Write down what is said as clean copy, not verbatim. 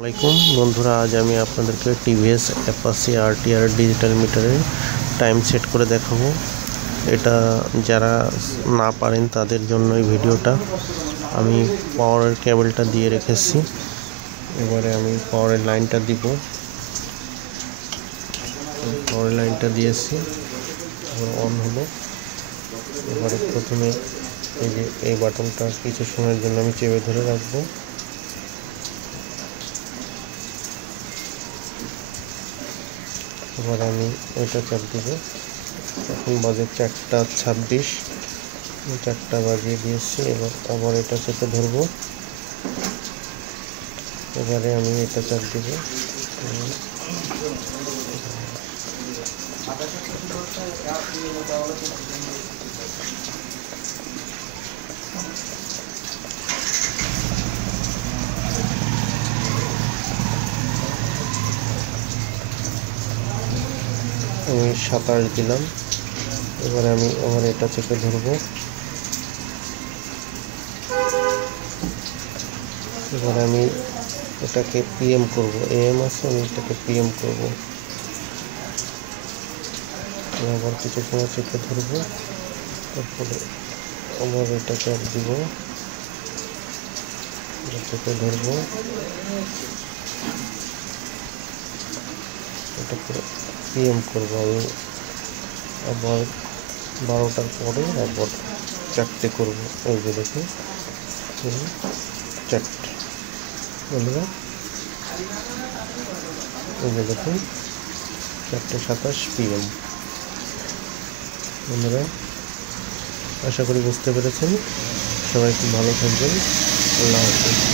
আসসালামাইকুম বন্ধুরা, আজ আমি আপনাদেরকে টিভিএস অ্যাপাচি আরটিআর ডিজিটাল মিটারের টাইম সেট করে দেখাবো। এটা যারা না পারেন তাদের জন্য এই ভিডিওটা। আমি পাওয়ারের কেবলটা দিয়ে রেখেছি। এবারে আমি পাওয়ারের লাইনটা দিব। পাওয়ারের লাইনটা দিয়েছি, অন হলো। এবারে প্রথমে এই বাটনটা কিছু সময়ের জন্য আমি চেপে ধরে রাখবো। এবার আমি ওইটা চাপ দিব। এখন বাজে 4:26, 4টা বাজিয়ে দিয়েছি। এবার আবার এটা চেপে ধরবো। এবারে আমি এটা চাপ দিব। আমি 27 দিলাম। এবারে আমি আবার এটা চেপে ধরবো। এবারে আমি এটাকে পিএম করব। এএম আছে, আমি এটাকে পিএম করব। আবার কিছু সময় চেপে ধরবো। তারপরে আবার এটা চাপ দিব, চেপে ধরবো। এটাকে পিএম করবো আমি। আবার 12টার পরে আবার 4টে করবো। এই যে দেখুন 4টে বন্ধুরা, এই যে দেখুন 4:27 PM। বন্ধুরা, আশা করি বুঝতে পেরেছেন। সবাই খুব ভালো থাকবেন। আল্লাহ হাফেজ।